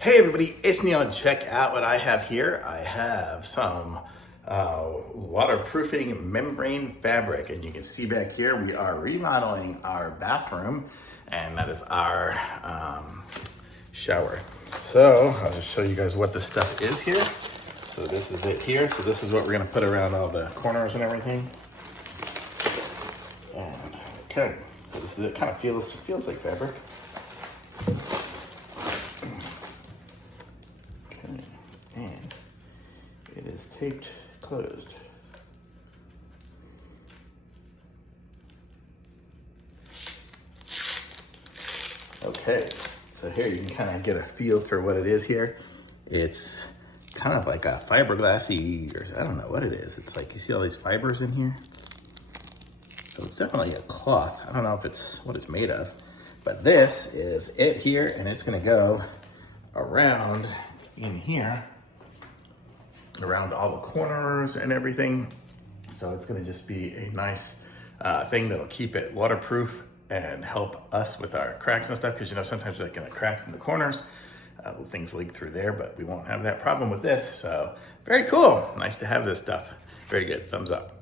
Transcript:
Hey everybody, it's Neil and check out what I have here. I have some waterproofing membrane fabric, and you can see back here we are remodeling our bathroom, and that is our shower. So I'll just show you guys what this stuff is here. So this is it here. So this is what we're gonna put around all the corners and everything. And okay, so this is it. Kind of feels like fabric. And it is taped closed. Okay, so here you can kind of get a feel for what it is here. It's kind of like a fiberglassy, or I don't know what it is. It's like, you see all these fibers in here? So it's definitely a cloth. I don't know if it's what it's made of, but this is it here, and it's gonna go around in here, around all the corners and everything. So it's gonna just be a nice thing that'll keep it waterproof and help us with our cracks and stuff, because you know sometimes there's like cracks in the corners, things leak through there, but we won't have that problem with this. So very cool, nice to have this stuff. Very good, thumbs up.